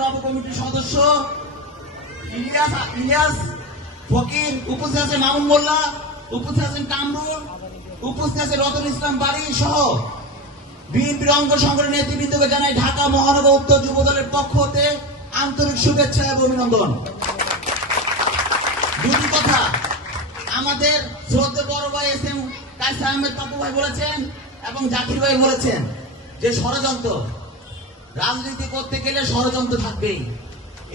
নব কমিটির সদস্য ইলিয়াস ফকির, উপস্থিত আছেন মামুন মোল্লা, উপস্থিত আছেন কামরুল, উপস্থিত আছেন রতন ইসলাম বাড়ি সহ বিএনপির অঙ্গ সংগঠনের নেতৃবৃন্দকে জানাই ঢাকা মহানগর উত্তর যুব দলের পক্ষ হতে আন্তরিক শুভেচ্ছা এবং অভিনন্দন। দুটি কথা, আমাদের শ্রদ্ধেয় বড় ভাই এস.এম. কায়েস আহমেদ পাপ্পু ভাই বলেছেন এবং জাকির ভাই বলেছেন যে ষড়যন্ত্র, রাজনীতি করতে গেলে ষড়যন্ত্র থাকবেই।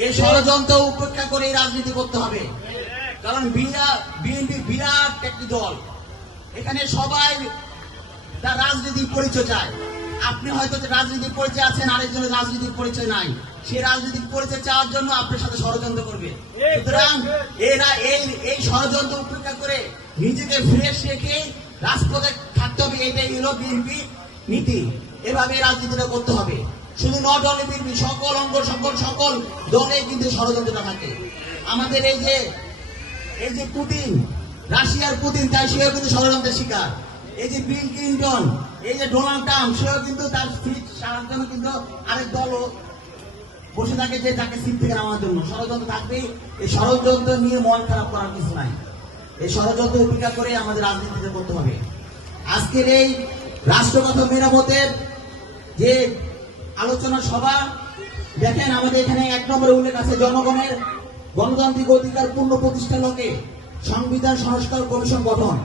এই ষড়যন্ত্র উপেক্ষা করে রাজনীতি করতে হবে, কারণ বিএনপি বিরাট একটি দল, এখানে সবাই তার রাজনীতির পরিচয় চায়। আপনি হয়তো রাজনীতির পরিচয় আছেন, আরেকজনের রাজনীতির পরিচয় নাই, সে রাজনীতির পরিচয় চাওয়ার জন্য আপনার সাথে ষড়যন্ত্র করবে। সুতরাং এরা এই ষড়যন্ত্র উপেক্ষা করে নিজেকে ফ্রেশ রেখে রাজপথে থাকতে হবে, এটাই হলো বিএনপি নীতি। এভাবে রাজনীতিটা করতে হবে। শুধু নট অনলি বিএনপি, সকল অঙ্গ সকল দলে কিন্তু ষড়যন্ত্রটা থাকে। আমাদের এই যে পুতিন, রাশিয়ার পুতিন, তাই সেও কিন্তু ষড়যন্ত্রের শিকার। এই যে বিল ক্লিন্টন, এই যে ডোনাল্ড ট্রাম্প, সেও কিন্তু তার সিট সারার জন্য কিন্তু আরেক দলও বসে থাকে যে তাকে সিট থেকে নামার জন্য। ষড়যন্ত্র থাকবেই। এই ষড়যন্ত্র নিয়ে মন খারাপ করার কিছু নাই। এই ষড়যন্ত্র উপেক্ষা করে আমাদের রাজনীতিতে করতে হবে। আজকের এই রাষ্ট্রগত মেরামতের যে আলোচনা সভা, দেখেন আমাদের এখানে 1 নম্বরে উল্লেখ আছে জনগণের গণতান্ত্রিক অধিকার পূর্ণ প্রতিষ্ঠার লক্ষ্যে সংবিধান সংস্কার কমিশন গঠন।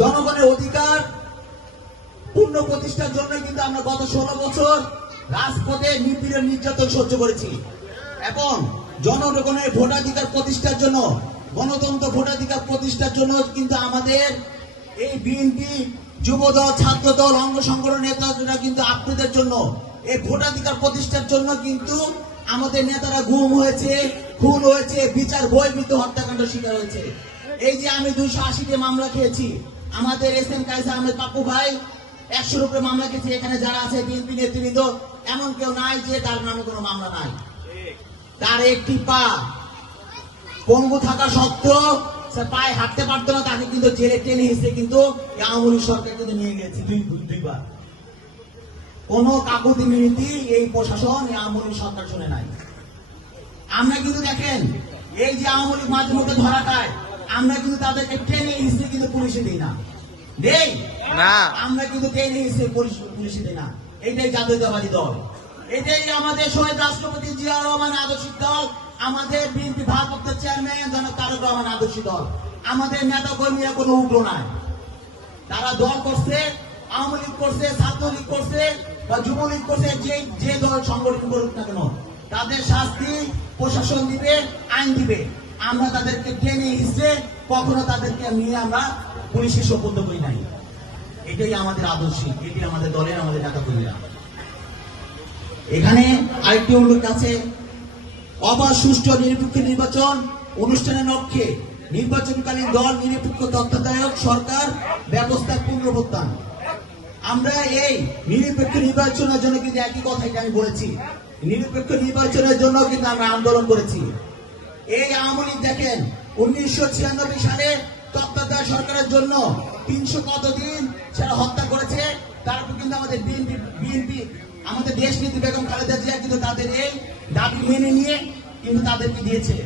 জনগণের অধিকার পূর্ণ প্রতিষ্ঠার জন্য কিন্তু আমরা গত 16 বছর রাজপথে নিপীড়ন নির্যাতন সহ্য করেছি, এবং জনগণের ভোটাধিকার প্রতিষ্ঠার জন্য, গণতন্ত্র ভোটাধিকার প্রতিষ্ঠার জন্য কিন্তু আমাদের এই বিএনপি, যুবদল, ছাত্রদল, অঙ্গ সংগঠন নেতারা কিন্তু আপনাদের জন্য এই ভোটাধিকার প্রতিষ্ঠার জন্য কিন্তু আমাদের নেতারা গুম হয়েছে, খুন হয়েছে, বিচার বহির্ভূত হত্যাকাণ্ড শিকার হয়েছে। এই যে আমি 280টি মামলা খেয়েছি, আমাদের এস.এম. কায়েস আহমেদ পাপ্পু ভাই 100-র উপরে মামলা খেয়েছে। এখানে যারা আছে বিএনপি নেতৃবৃন্দ, এমন কেউ নাই যে তার নামে কোনো মামলা নাই। তার একটি পা পঙ্গু থাকা সত্ত্বেও সে পায়ে হাঁটতে পারতো না, তাকে কিন্তু জেলে টেনে হিসেবে কিন্তু আওয়ামী লীগ সরকার কিন্তু নিয়ে গেছে দুইবার। কোন কাকুতি মিনতি এই প্রশাসন, আওয়ামী লীগ সরকার শুনে নাই। আমরা কিন্তু দেখেন এই যে আওয়ামী লীগ মাঝে মধ্যে ধরা খায়, আমরা কিন্তু তাদেরকে টেনে হিসেবে কিন্তু পুলিশে দিই না, দেই না, আমরা কিন্তু টেনে হিসেবে পুলিশে দিই না। এটাই জাতীয়তাবাদী দল, এটাই আমাদের শহীদ রাষ্ট্রপতি জিয়া রহমান আদর্শিক দল, আমাদের বিএনপি ভারপ্রাপ্ত চেয়ারম্যান জনাব তারেক রহমান আদর্শিক দল। আমাদের নেতা কর্মীরা কোনো উগ্র নাই, তারা দল করছে, আওয়ামী লীগ করছে, ছাত্রলীগ করছে বা যুবলীগ করছে, যে দল সংগঠন করুক না কেন, তাদের শাস্তি প্রশাসন দিবে, আইন দিবে। আমরা তাদেরকে টেনে হিসেবে কখনো তাদেরকে নিয়ে আমরা পুলিশে সোপর্দ করি নাই। এটাই আমাদের আদর্শিক, এটি আমাদের দলের, আমাদের নেতা কর্মীরা। এখানে আরেকটি উল্লেখ আছে, অবাধ সুষ্ঠু নিরপেক্ষ নির্বাচন অনুষ্ঠানের লক্ষ্যে নির্বাচনকালীন দল নিরপেক্ষ তত্ত্বাবধায়ক সরকার ব্যবস্থার পুনরুত্থান। আমরা এই নিরপেক্ষ নির্বাচনের জন্য কিন্তু একই কথাই আমি বলেছি, নিরপেক্ষ নির্বাচনের জন্য কিন্তু আমরা আন্দোলন করেছি। এই আওয়ামী লীগ দেখেন 1996 সালে তত্ত্বাবধায়ক সরকারের জন্য 300 কতদিন সেটা হত্যা করেছে। তারপর কিন্তু আমাদের বিএনপি আমাদের দেশ নীতি বেগম খালেদা জিয়া কিন্তু তাদের এই দাবি মেনে নিয়ে কিন্তু তাদেরকে দিয়েছে,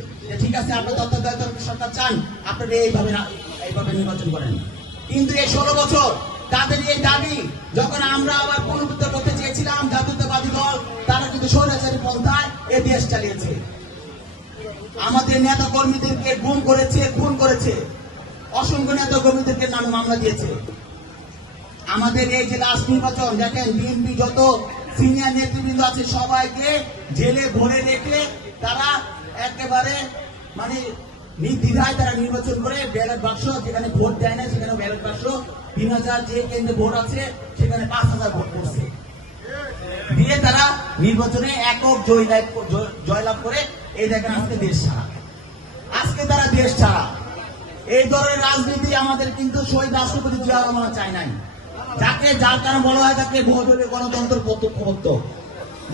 ঠিক আছে আপনারা তত্ত্বাবধায়ক সরকার চান, আপনারা এইভাবে নির্বাচন করেন। কিন্তু এই 16 বছর তাদের এই দাবি যখন আমরা আবার পুনরুদ্ধার করতে চেয়েছিলাম, জাতীয়তাবাদী দল তারা কিন্তু স্বৈরাচারী পন্থায় এই দেশ চালিয়েছে, আমাদের নেতা কর্মীদেরকে গুম করেছে, খুন করেছে, অসংখ্য নেতা কর্মীদেরকে নামে মামলা দিয়েছে। আমাদের এই যে লাস্ট নির্বাচন দেখেন, বিএনপি যত সিনিয়র নেতৃবৃন্দ আছে সবাইকে জেলে ভরে রেখে তারা একেবারে মানে নির্দ্বিধায় তারা নির্বাচন করে, ব্যালট বাক্স যেখানে ভোট দেয় না সেখানে ব্যালট বাক্স 3000 যে কেন্দ্রে ভোট আছে সেখানে 5000 ভোট করছে, দিয়ে তারা নির্বাচনে একক জয়লাভ করে। এই দেখেন আজকে দেশ ছাড়া, আজকে তারা দেশ ছাড়া। এই ধরনের রাজনীতি আমাদের কিন্তু শহীদ রাষ্ট্রপতি জিয়া রহমান চায় নাই, যার কারণে বলা হয় তাকে বহুদলীয় গণতন্ত্র প্রবর্তক।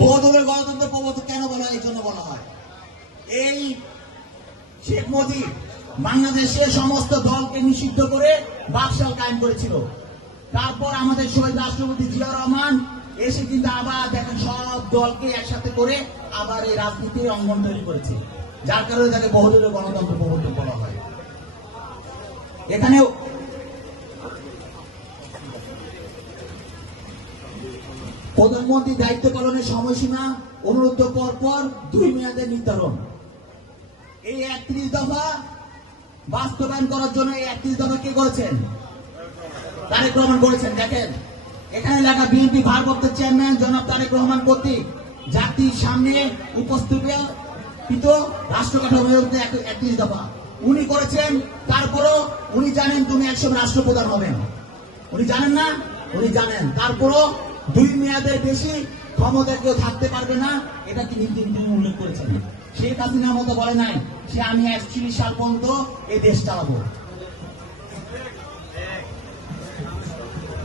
বহুদলীয় গণতন্ত্র প্রবর্তক কেন বলা হয়? এই জন্য বলা হয় এই শেখ মুজিব বাংলাদেশের সমস্ত দলকে নিষিদ্ধ করে বাকশাল কায়েম করেছিল। তারপর আমাদের শহীদ রাষ্ট্রপতি জিয়া রহমান এসে কিন্তু আবার দেখেন সব দলকে একসাথে করে আবার এই রাজনীতির অঙ্গন তৈরি করেছে, যার কারণে তাকে বহুদলীয় গণতন্ত্র প্রবর্তন করা হয়। এখানেও প্রধানমন্ত্রী দায়িত্ব পালনের সময়সীমা অনুরোধ পর 2 মেয়াদের নির্ধারণ। এই 31 দফা বাস্তবায়ন করার জন্য এই 31 দফা কে করেছেন? তারেক রহমান করেছেন। দেখেন এখানে লেখা বিএনপি ভারপ্রাপ্ত চেয়ারম্যান জনাব তারেক রহমান কর্তৃক জাতির সামনে উপস্থাপিত রাষ্ট্র কাঠামো 31 দফা উনি করেছেন। তারপরও উনি জানেন তুমি একসময় রাষ্ট্রপ্রধান হবেন, উনি জানেন না? উনি জানেন। তারপরও 2 মেয়াদের বেশি ক্ষমতা কেউ থাকতে পারবে না, এটা তিনি উল্লেখ করেছেন। শেখ হাসিনার মতো বলে নাই সে আমি 31 সাল পর্যন্ত এই দেশ চালাবো।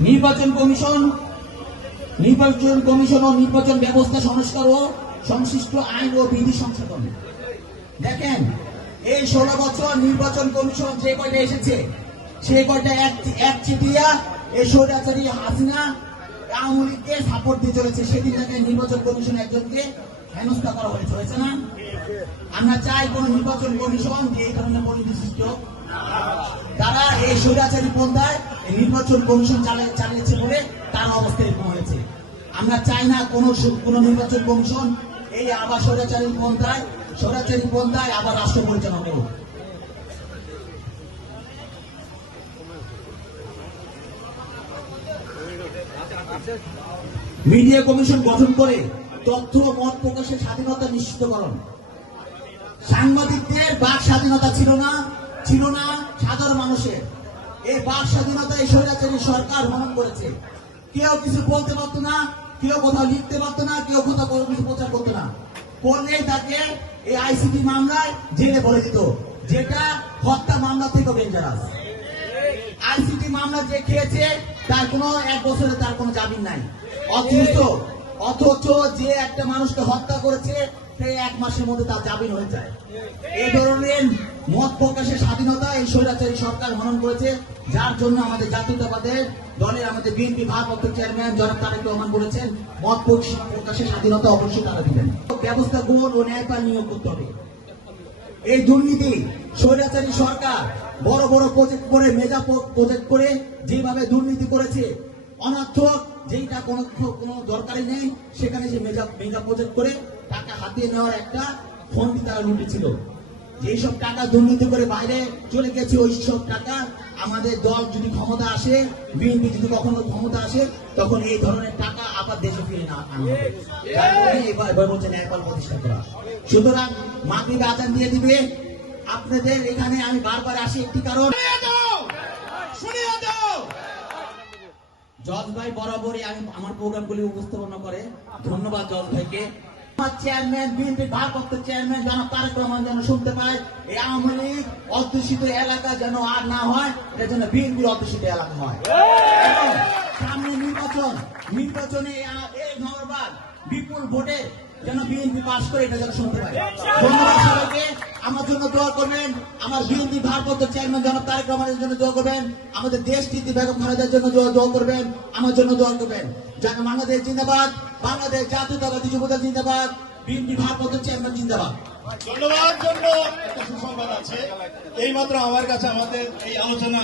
নির্বাচন কমিশন ও নির্বাচন ব্যবস্থা সংস্কার ও সংশ্লিষ্ট আইন ও বিধি সংশোধন। দেখেন এই 16 বছর নির্বাচন কমিশন যে কয়টা এসেছে সে কয়টা একচেটিয়া এই স্বৈরাচারী হাসিনা আওয়ামী লীগকে সাপোর্ট দিয়ে চলেছে। সেদিন থেকে নির্বাচন কমিশন একজনকে হেনস্থা করা হয়েছে না? আমরা চাই কোন নির্বাচন কমিশন যে এই ধরনের পরিস্থিতি সৃষ্টি হোক। তারা এই স্বৈরাচারী পন্থায় নির্বাচন কমিশন চালিয়েছে বলে তার অবস্থা এরকম হয়েছে। আমরা চাই না কোন নির্বাচন কমিশন এই আবার স্বৈরাচারী পন্থায় আবার রাষ্ট্র পরিচালনা করুক। মিডিয়া কমিশন গঠন করে তথ্য ও মত প্রকাশের স্বাধীনতা নিশ্চিতকরণ। সাংবাদিকদের বাক স্বাধীনতা ছিল না সাধারণ মানুষের। এই বাক স্বাধীনতা এই স্বৈরাচারী সরকার হনন করেছে। কেউ কিছু বলতে পারতো না, কেউ কোথাও লিখতে পারতো না, কেউ কোথাও কোনো কিছু প্রচার করতো না। করলেই তাকে এই আইসিটি মামলায় জেলে ভরে দিত, যেটা হত্যা মামলা থেকে ডেঞ্জারাস। আইসিটি মামলা যে খেয়েছে তার কোনো 1 বছরে তার কোনো জামিন নাই। অথচ যে একটা মানুষকে হত্যা করেছে সে 1 মাসের মধ্যে তার জামিন হয়ে যায়। এই ধরনের মত প্রকাশের স্বাধীনতা এই স্বৈরাচারী সরকার হনন করেছে, যার জন্য আমাদের জাতীয়তাবাদের দলের আমাদের বিএনপি ভারপ্রাপ্ত চেয়ারম্যান জনাব তারেক রহমান বলেছেন মত প্রকাশের স্বাধীনতা অবশ্যই তারা দিবেন। ব্যবস্থা গ্রহণ ও ন্যায়পাল নিয়োগ করতে হবে। এই দুর্নীতি স্বৈরাচারী সরকার বড় বড় প্রজেক্ট করে মেগা প্রজেক্ট করে যেভাবে দুর্নীতি করেছে, অনর্থক যেটা কোনো দরকারই নেই সেখানে যে মেগা প্রজেক্ট করে টাকা হাতিয়ে নেওয়ার একটা ফন্দি তারা লুটেছিল। যেসব টাকা দুর্নীতি করে বাইরে চলে গেছে ওই সব টাকা আমাদের দল যদি ক্ষমতা আসে, বিএনপি যদি কখনো ক্ষমতা আসে, তখন এই ধরনের টাকা আবার দেশে ফিরে না আনা হবে। এবার বলছে ন্যায়পাল প্রতিষ্ঠা করা। সুতরাং মাগরিব আজান দিয়ে দিবে। আপনাদের এখানে আমি বারবার আসি একটি কারণ, জজ ভাই বরাবরই আমি আমার প্রোগ্রামগুলি উপস্থাপনা করে। ধন্যবাদ জজ ভাইকে। চেয়ারম্যান বিএনপির ভারপ্রাপ্ত চেয়ারম্যান জনাব তারেক রহমান যেন শুনতে পায় এই আওয়ামী লীগ অধ্যুষিত এলাকা যেন আর না হয়, এটার জন্য বিএনপির অধ্যুষিত এলাকা হয়। সামনে নির্বাচনে এই নগরবাদ বিপুল ভোটে যেন বিএনপি পাস করে এটা যেন শুনতে পায়। ধন্যবাদ সবাইকে। আমার জন্য দোয়া করবেন, আমার বিএনপি ভারপ্রাপ্ত চেয়ারম্যান জনাব তারেক রহমানের জন্য দোয়া করবেন, আমাদের দেশ নীতি বেগম খালেদার জন্য দোয়া করবেন, আমার জন্য দোয়া করবেন। যেন বাংলাদেশ জিন্দাবাদ, বাংলাদেশ জাতীয়তাবাদী যুবদল জিন্দাবাদ, বিএনপি ভারপ্রাপ্ত চেয়ারম্যান জিন্দাবাদ। ধন্যবাদ। জন্য একটা সুসংবাদ আছে, এইমাত্র আমার কাছে আমাদের এই আলোচনা